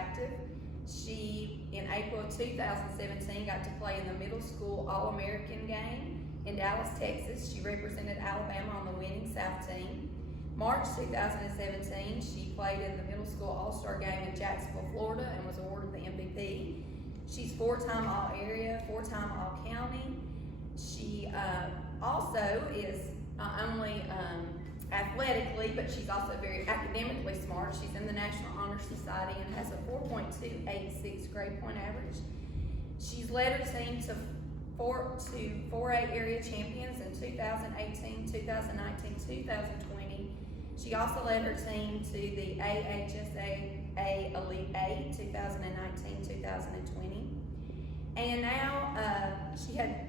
active. She, in April of 2017, got to play in the middle school All-American game in Dallas, Texas. She represented Alabama on the winning South team. March 2017, she played in the middle school All-Star game in Jacksonville, Florida, and was awarded the MVP. She's four-time All-Area, four-time All-County. She also is not only athletically, but she's also very academically smart. She's in the National Honor Society and has a 4.286 grade point average. She's led her team to 4A area champions in 2018, 2019, 2020. She also led her team to the AHSA Elite 8, 2019, 2020. And now she had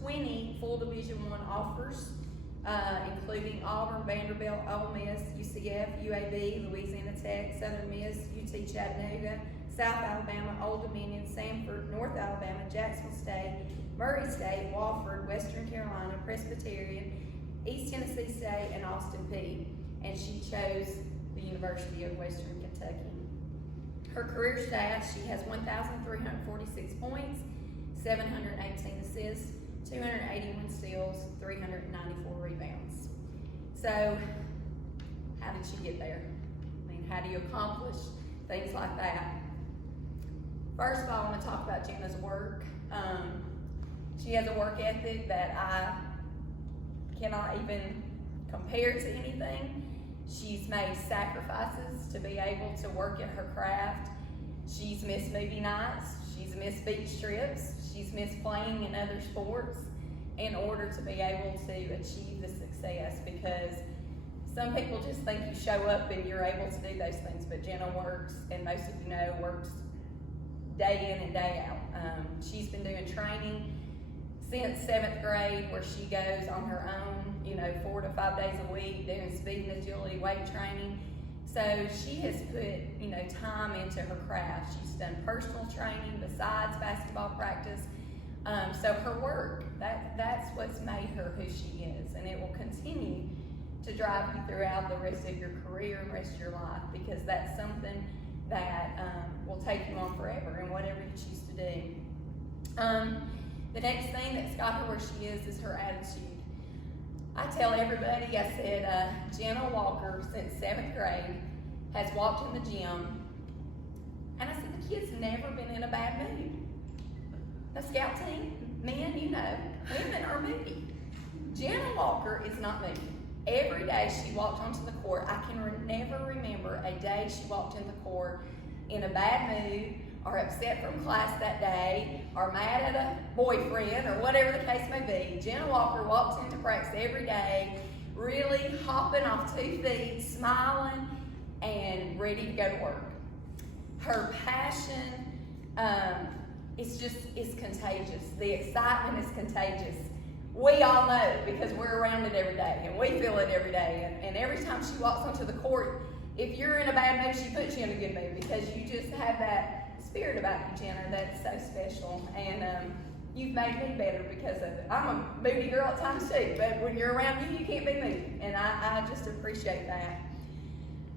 20 full Division I offers, including Auburn, Vanderbilt, Ole Miss, UCF, UAB, Louisiana Tech, Southern Miss, UT Chattanooga, South Alabama, Old Dominion, Sanford, North Alabama, Jacksonville State, Murray State, Wofford, Western Carolina, Presbyterian, East Tennessee State, and Austin Peay. And she chose the University of Western Kentucky. Her career stats: she has 1,346 points, 718 assists, 281 steals, 394 rebounds. So, how did she get there? I mean, how do you accomplish things like that? First of all, I want to talk about Jenna's work. She has a work ethic that I cannot even compare to anything. She's made sacrifices to be able to work at her craft. She's missed movie nights. She's missed beach trips. She's missed playing in other sports in order to be able to achieve the success, because some people just think you show up and you're able to do those things, but Jenna works, and most of you know, works day in and day out. She's been doing training since 7th grade, where she goes on her own, 4 to 5 days a week, doing speed and agility weight training. So she has put, time into her craft. She's done personal training besides basketball practice. So her work, that's what's made her who she is, and it will continue to drive you throughout the rest of your career and rest of your life, because that's something that will take you on forever in whatever you choose to do. The next thing that's got her where she is her attitude. I tell everybody, I said, Jenna Walker, since 7th grade, has walked in the gym, and I said, the kid's never been in a bad mood. The scout team, men, women are moody. Jenna Walker is not moody. Every day she walked onto the court, I can never remember a day she walked in the court in a bad mood, or upset from class that day, or mad at a boyfriend, or whatever the case may be. Jenna Walker walks into practice every day, really hopping off 2 feet, smiling, and ready to go to work. Her passion is contagious. The excitement is contagious. We all know, because we're around it every day, and we feel it every day. And every time she walks onto the court, if you're in a bad mood, she puts you in a good mood, because you just have that spirit about you, Jenna, that's so special. And you've made me better because of it. I'm a moody girl at times too, but when you're around you, you can't be moody. And I just appreciate that.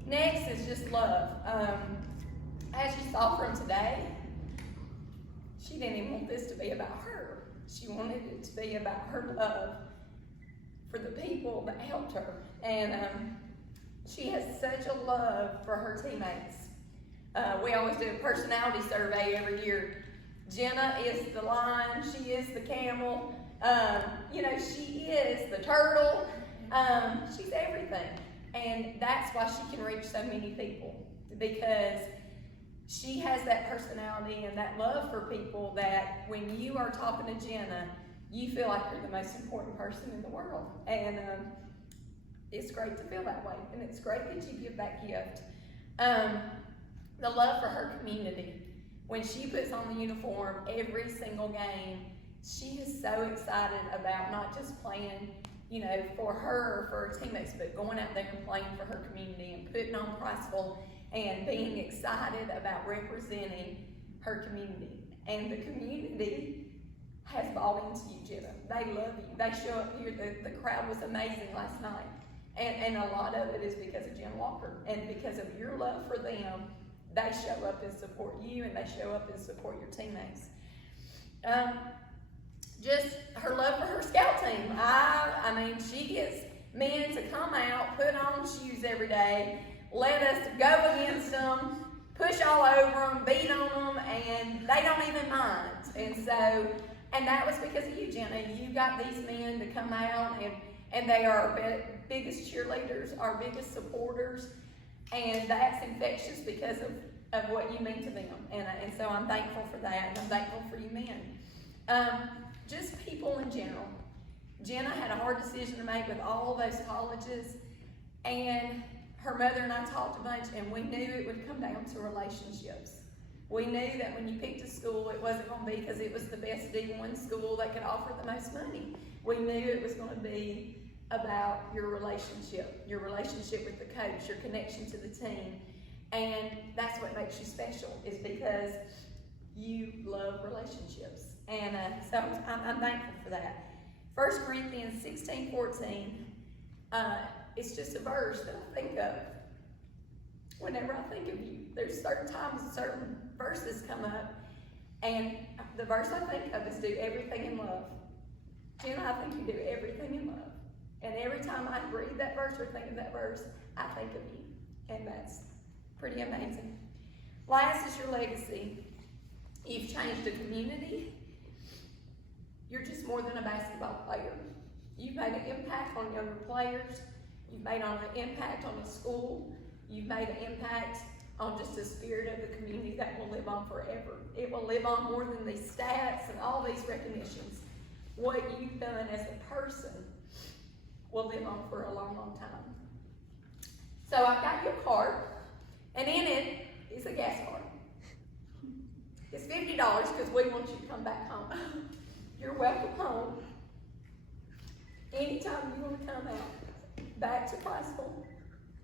Next is just love. As you saw from today, she didn't even want this to be about her. She wanted it to be about her love for the people that helped her. And she has such a love for her teammates. We always do a personality survey every year. Jenna is the lion, she is the camel, she is the turtle. She's everything. And that's why she can reach so many people, because she has that personality and that love for people that when you are talking to Jenna, you feel like you're the most important person in the world. And it's great to feel that way, and it's great that you give that gift. The love for her community. When she puts on the uniform every single game, she is so excited about not just playing, for her or for her teammates, but going out there and playing for her community and putting on Priceville and being excited about representing her community. And the community has bought into you, Jenna. They love you. They show up here. The crowd was amazing last night. And a lot of it is because of Jenna Walker and because of your love for them. they show up and support you, and they show up and support your teammates. Just her love for her scout team. I mean, she gets men to come out, put on shoes every day, let us go against them, push all over them, beat on them, and they don't even mind. And that was because of you, Jenna. You got these men to come out, and they are our biggest cheerleaders, our biggest supporters, and that's infectious because of what you mean to them. And so I'm thankful for that, and I'm thankful for you men. Just people in general. Jenna had a hard decision to make with all those colleges, and her mother and I talked a bunch, and we knew it would come down to relationships. We knew that when you picked a school, it wasn't going to be because it was the best D1 school that could offer the most money. We knew it was going to be about your relationship with the coach, your connection to the team. And that's what makes you special, is because you love relationships. And so I'm thankful for that. 1 Corinthians 16:14, it's just a verse that I think of whenever I think of you. There's certain times certain verses come up, and the verse I think of is do everything in love. Jenna, I think you do everything in love. And every time I read that verse or think of that verse, I think of you. And that's pretty amazing. Last is your legacy. You've changed a community. You're just more than a basketball player. You've made an impact on younger players. You've made an impact on the school. You've made an impact on just the spirit of the community that will live on forever. It will live on more than these stats and all these recognitions. What you've done as a person will live on for a long, long time. So I've got your card, and in it is a gas card. It's $50 because we want you to come back home. You're welcome home. Anytime you want to come out back to Priceville,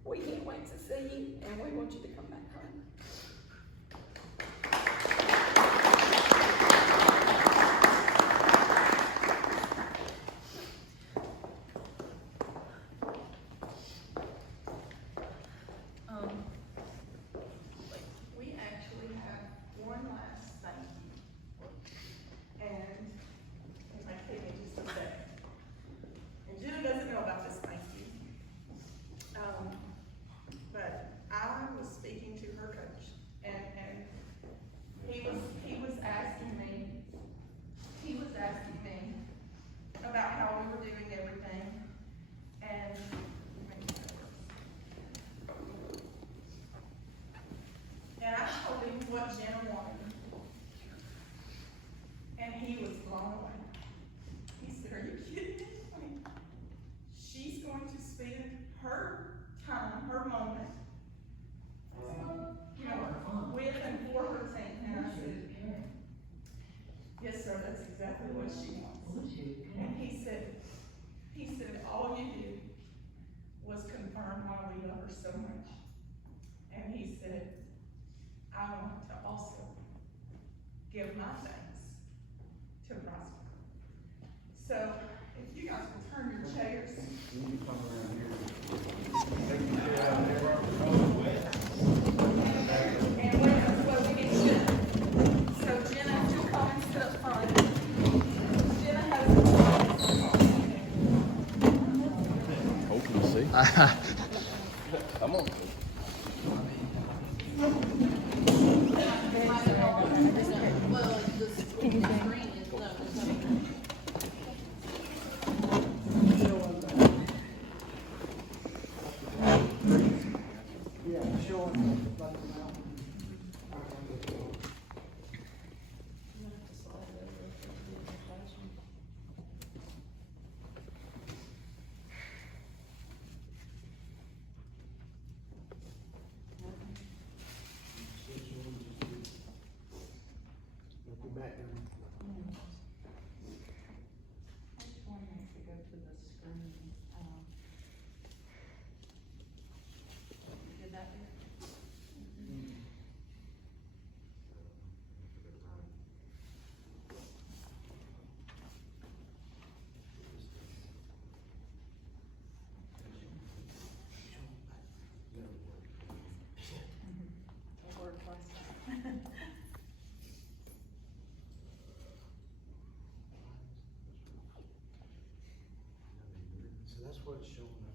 we can't wait to see you, and we want you to come back home. We actually have one last thank you. And it might take me just a sec. And Jenna doesn't know about this thank you. But I was speaking to her coach, and he was asking me about how we were doing everything. And I told him what Jenna wanted. And he was blown away. He said, "Are you kidding me? I mean, she's going to spend her time, her moment, with and for her team." And I said, "Yes, sir, that's exactly what she wants." And he said, all you did was confirm why we love her so much. And he said, "I want to also give my thanks to Prosper." So, if you guys will turn your chairs. And what we need Jenna. So Jenna, if you'll come and sit up front. Jenna has Open to see. Come on. Well, the that's what it's showing